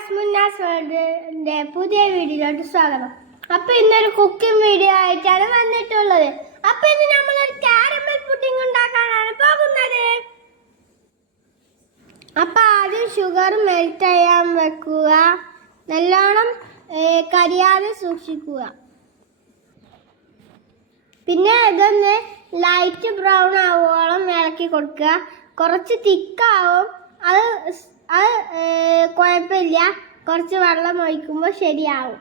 അസ്മുന്നാസ് വേൾഡിന്റെ പുതിയ വീഡിയോയിലോട്ട് സ്വാഗതം. അപ്പൊ ഇന്നൊരു കുക്കിംഗ് വീഡിയോ ആയിട്ടാണ് വന്നിട്ടുള്ളത്. അപ്പൊ ഇന്ന് നമ്മൾ ഒരു കാരമൽ പുഡിംഗ് ഉണ്ടാക്കാനാണ് പോകുന്നത്. അപ്പൊ ആദ്യം ഷുഗർ മെൽറ്റ് ചെയ്യാൻ വെക്കുക. നല്ലോണം കരിയാതെ സൂക്ഷിക്കുക. പിന്നെ ഇതൊന്ന് ലൈറ്റ് ബ്രൗൺ ആവുവോളം ഇളക്കി കൊടുക്കുക. കുറച്ച് തിക്കാവും അത് അത് കുഴപ്പമില്ല. കുറച്ച് വെള്ളം ഒഴിക്കുമ്പോൾ ശരിയാവും.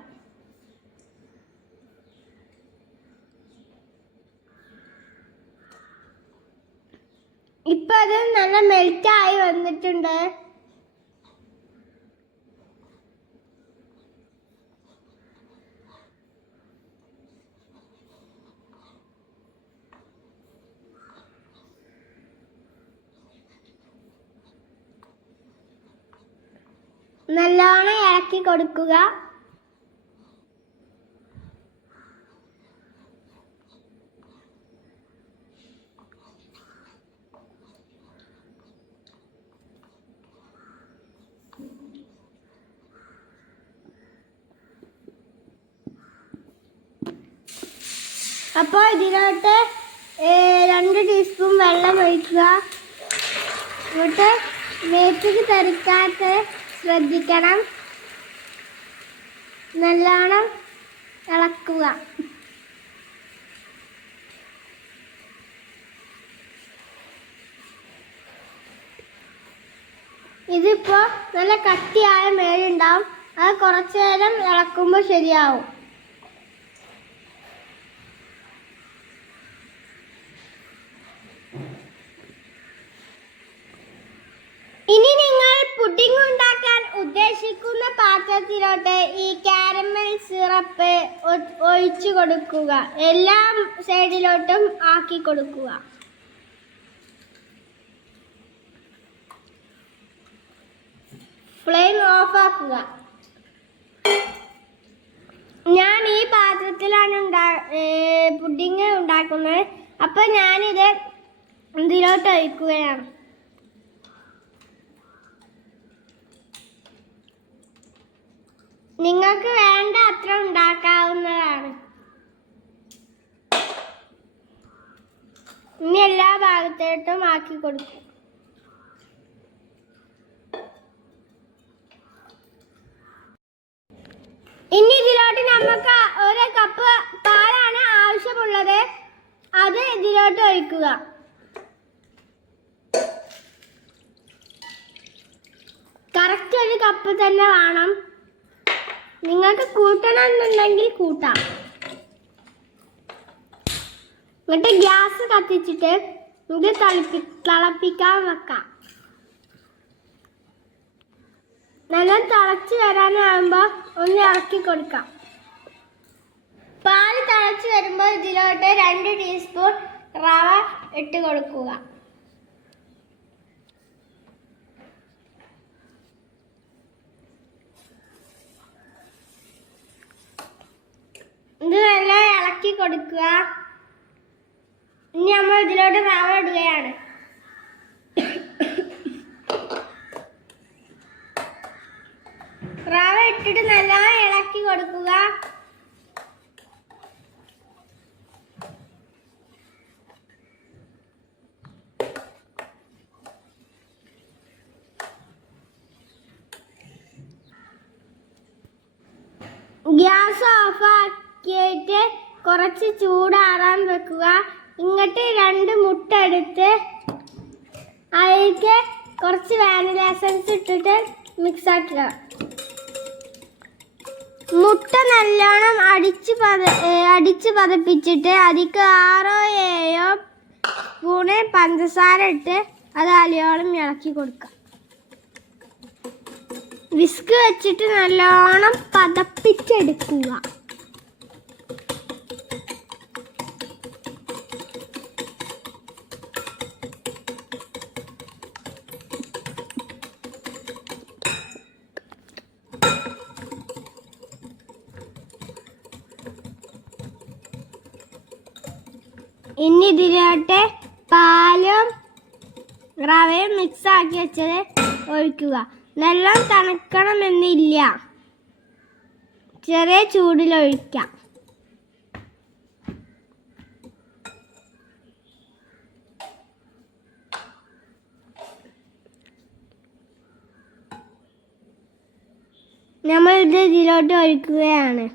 ഇപ്പൊ അത് നല്ല മെൽറ്റായി വന്നിട്ടുണ്ട്. നല്ലോണം ഇളക്കി കൊടുക്കുക. അപ്പോൾ ഇതിലോട്ട് രണ്ട് ടീസ്പൂൺ വെള്ളം ഒഴിക്കുക. എന്നിട്ട് മേത്തേക്ക് തെറിക്കാത്ത ശ്രദ്ധിക്കണം. നല്ലോണം ഇളക്കുക. ഇതിപ്പോ നല്ല കട്ടിയായ മേലുണ്ടാവും. അത് കുറച്ചു നേരം ഇളക്കുമ്പോൾ ശരിയാവും ഇനി നിങ്ങൾ പുഡിംഗ് ഉണ്ടാക്കാൻ ഉദ്ദേശിക്കുന്ന പാത്രത്തിലോട്ട് ഈ കാരമൽ സിറപ്പ് ഒഴിച്ചു കൊടുക്കുക. എല്ലാ സൈഡിലോട്ടും ആക്കി കൊടുക്കുക. ഫ്ലെയിം ഓഫ് ആക്കുക ഞാൻ ഈ പാത്രത്തിലാണ് ഉണ്ടാ പുഡിങ് ഉണ്ടാക്കുന്നത്. അപ്പൊ ഞാനിത് ഇതിലോട്ട് ഒഴിക്കുകയാണ്. നിങ്ങൾക്ക് വേണ്ട അത്ര ഉണ്ടാക്കാവുന്നതാണ്. ഇനി എല്ലാ ഭാഗത്തോട്ടും ആക്കി കൊടുക്കും. ഇനി ഇതിലോട്ട് നമുക്ക് ഒരു കപ്പ് പാലാണ് ആവശ്യമുള്ളത്. അത് ഇതിലോട്ട് ഒഴിക്കുക. കറക്റ്റ് ഒരു കപ്പ് തന്നെ വേണം. നിങ്ങൾക്ക് കൂട്ടണം എന്നുണ്ടെങ്കിൽ കൂട്ടാം. എന്നിട്ട് ഗ്യാസ് കത്തിച്ചിട്ട് ഇത് തിളപ്പി തിളപ്പിക്കാൻ വെക്കാം. നല്ല തിളച്ച് വരാനാകുമ്പോൾ ഒന്ന് ഇറക്കി കൊടുക്കാം. പാൽ തിളച്ച് വരുമ്പോൾ ഇതിലോട്ട് രണ്ട് ടീസ്പൂൺ റവ ഇട്ട് കൊടുക്കുക ഇത് നല്ല ഇളക്കി കൊടുക്കുക. ഇനി നമ്മൾ ഇതിലോട്ട് മാവ് ഇടുകയാണ്. റവ ഇട്ടിട്ട് നല്ല ഇളക്കി കൊടുക്കുക. ഗ്യാസ് ഓഫ് കുറച്ച് ചൂടാറാൻ വെക്കുക. ഇങ്ങോട്ട് രണ്ട് മുട്ട എടുത്ത് അതിലേക്ക് കുറച്ച് വാനില എസൻസ് ഇട്ടിട്ട് മിക്സ് ആക്കുക. മുട്ട നല്ലോണം അടിച്ച് പത അടിച്ച് പതപ്പിച്ചിട്ട് അതിക്ക് ആറോ ഏഴോ സ്പൂണ് പഞ്ചസാര ഇട്ട് അത് അലയോളം ഇളക്കി കൊടുക്കുക. വിസ്ക് വെച്ചിട്ട് നല്ലോണം പതപ്പിച്ചെടുക്കുക. ഇനി ഇതിലോട്ട് പാലും റവയും മിക്സ് ആക്കി വെച്ചത് ഒഴിക്കുക. നല്ലോണം തണുക്കണമെന്നില്ല. ചെറിയ ചൂടിലൊഴിക്കാം നമ്മൾ ഇത് ഇതിലോട്ട് ഒഴിക്കുകയാണ്.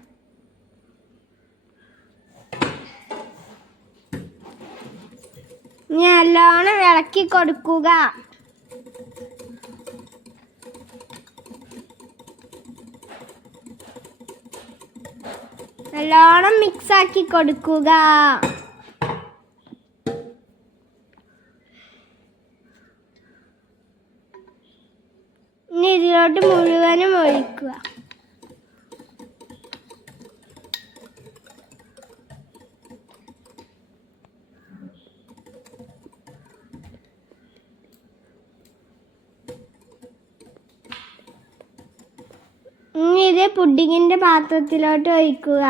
നല്ലോണം ഇളക്കി കൊടുക്കുക. നല്ലോണം മിക്സ് ആക്കി കൊടുക്കുക ഇനി ഇതിലോട്ട് മുഴുവനും ഒഴിക്കുക ഇനി പുഡിങ്ങിന്റെ പാത്രത്തിലോട്ട് ഒഴിക്കുക.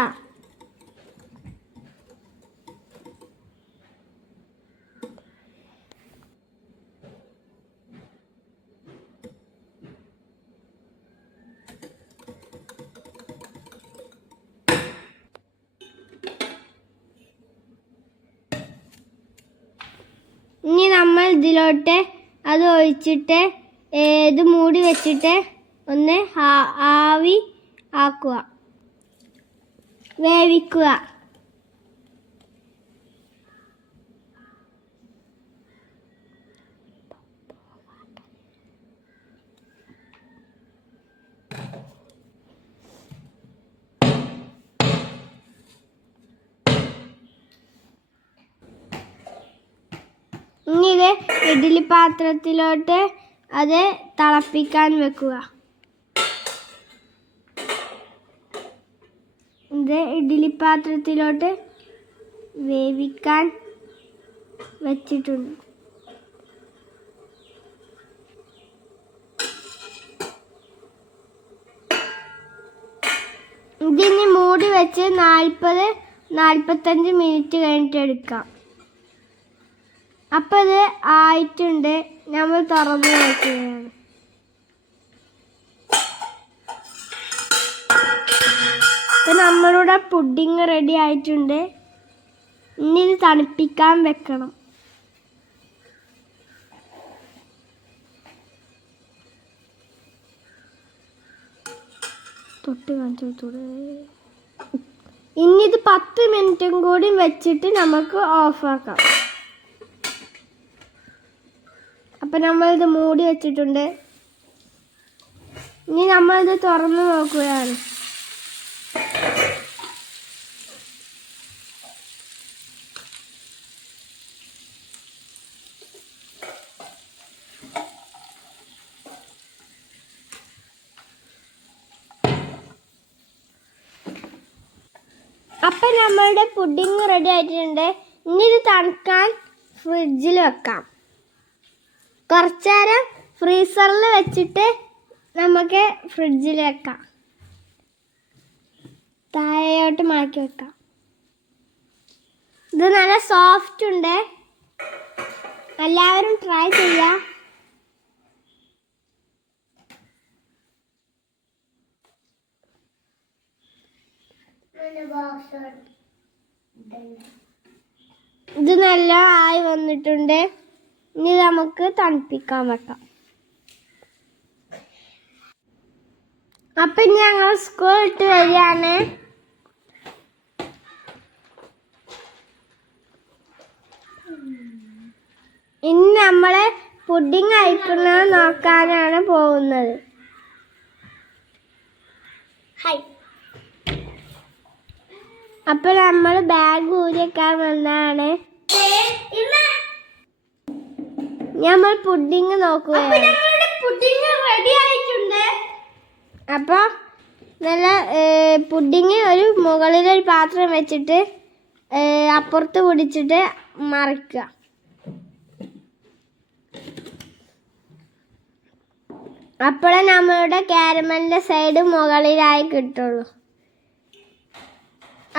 ഇനി നമ്മൾ ഇതിലോട്ട് അത് ഒഴിച്ചിട്ട് ഏത് മൂടി വെച്ചിട്ട് ഒന്ന് ആവി ആക്കുക. വേവിക്കുക. ഇനി ഇത് ഇഡ്ഡലി പാത്രത്തിലോട്ട് അത് തിളപ്പിക്കാൻ വെക്കുക. ഇഡ്ഡലി പാത്രത്തിലോട്ട് വേവിക്കാൻ വെച്ചിട്ടുണ്ട്. ഇതിനി മൂടി വെച്ച് നാൽപ്പത് നാൽപ്പത്തഞ്ച് മിനിറ്റ് കഴിഞ്ഞിട്ട് എടുക്കാം. അപ്പോൾ ഇത് ആയിട്ടുണ്ട്. നമ്മൾ തുറന്ന് വെക്കുകയാണ് നമ്മളുടെ പുഡിങ് റെഡി ആയിട്ടുണ്ട്. ഇനി ഇത് തണുപ്പിക്കാൻ വെക്കണം. തൊട്ട് കാണിച്ചു ഇനി ഇത് പത്ത് മിനിറ്റും കൂടി വെച്ചിട്ട് നമുക്ക് ഓഫാക്കാം അപ്പം നമ്മളിത് മൂടി വെച്ചിട്ടുണ്ട്. ഇനി നമ്മളിത് തുറന്ന് നോക്കുകയാണ്. അപ്പം നമ്മളുടെ പുഡിങ് റെഡി ആയിട്ടുണ്ട്. ഇനി ഇത് തണുക്കാൻ ഫ്രിഡ്ജിൽ വെക്കാം. കുറച്ചു നേരം ഫ്രീസറിൽ വെച്ചിട്ട് നമുക്ക് ഫ്രിഡ്ജിൽ വെക്കാം. താഴെയോട്ട് മാറ്റി വെക്കാം. ഇത് നല്ല സോഫ്റ്റ് ഉണ്ട്. എല്ലാവരും ട്രൈ ചെയ്യാം. ഇത് നല്ല ആയി വന്നിട്ടുണ്ട്. ഇനി നമുക്ക് തണുപ്പിക്കാൻ വെക്കാം. അപ്പം ഞങ്ങൾ സ്കൂൾ ഇട്ട് വരികയാണ്. ഇനി നമ്മൾ പുഡിങ് അയക്കുന്നത് നോക്കാനാണ് പോകുന്നത്. ഹായ് അപ്പൊ നമ്മൾ ബാഗ് ഊരിയൊക്കാൻ വന്നാണ്. നമ്മൾ പുഡിങ് നോക്കുകയാണ്. അപ്പൊ നല്ല പുഡിങ് ഒരു മുകളിലൊരു പാത്രം വെച്ചിട്ട് അപ്പുറത്ത് പിടിച്ചിട്ട് മറിക്കുക. അപ്പോഴേ നമ്മളുടെ കാരമലിന്റെ സൈഡ് മുകളിലായി കിട്ടുള്ളൂ.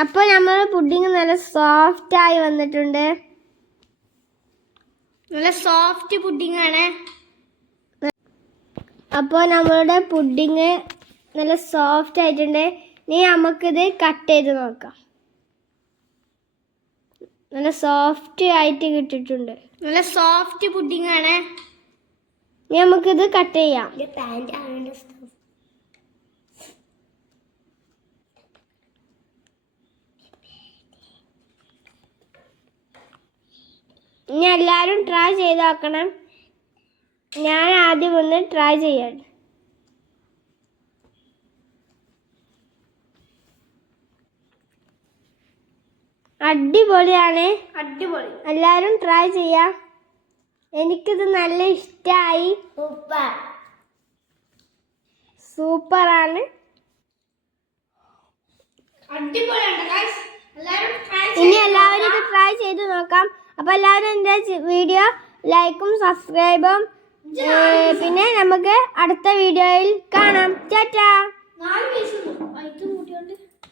അപ്പോൾ നമ്മൾ പുഡിങ് നല്ല സോഫ്റ്റ് ആയി വന്നിട്ടുണ്ട്. നല്ല സോഫ്റ്റ് പുഡിംഗ് ആണ്. അപ്പോൾ നമ്മളുടെ പുഡിങ് നല്ല സോഫ്റ്റ് ആയിട്ടുണ്ട്. ഇനി നമുക്കിത് കട്ട് ചെയ്ത് നോക്കാം. നല്ല സോഫ്റ്റ് ആയിട്ട് കിട്ടിയിട്ടുണ്ട്. നല്ല സോഫ്റ്റ് പുഡിംഗ് ആണ്. ഇനി നമുക്കിത് കട്ട് ചെയ്യാം. ഇനി എല്ലാവരും ട്രൈ ചെയ്ത് നോക്കണം ഞാൻ ആദ്യം ഒന്ന് ട്രൈ ചെയ്യാം അടിപൊളിയാണ്. അടിപൊളി. എല്ലാവരും ട്രൈ ചെയ്യാം. എനിക്കിത് നല്ല ഇഷ്ടമായി സൂപ്പർ. സൂപ്പറാണ്. ഇനി എല്ലാവരും ഇത്. ട്രൈ ചെയ്ത് നോക്കാം. അപ്പോൾ എല്ലാവരും എന്റെ വീഡിയോ ലൈക്കും സബ്സ്ക്രൈബും പിന്നെ നമുക്ക് അടുത്ത വീഡിയോയിൽ കാണാം. ടാറ്റാ.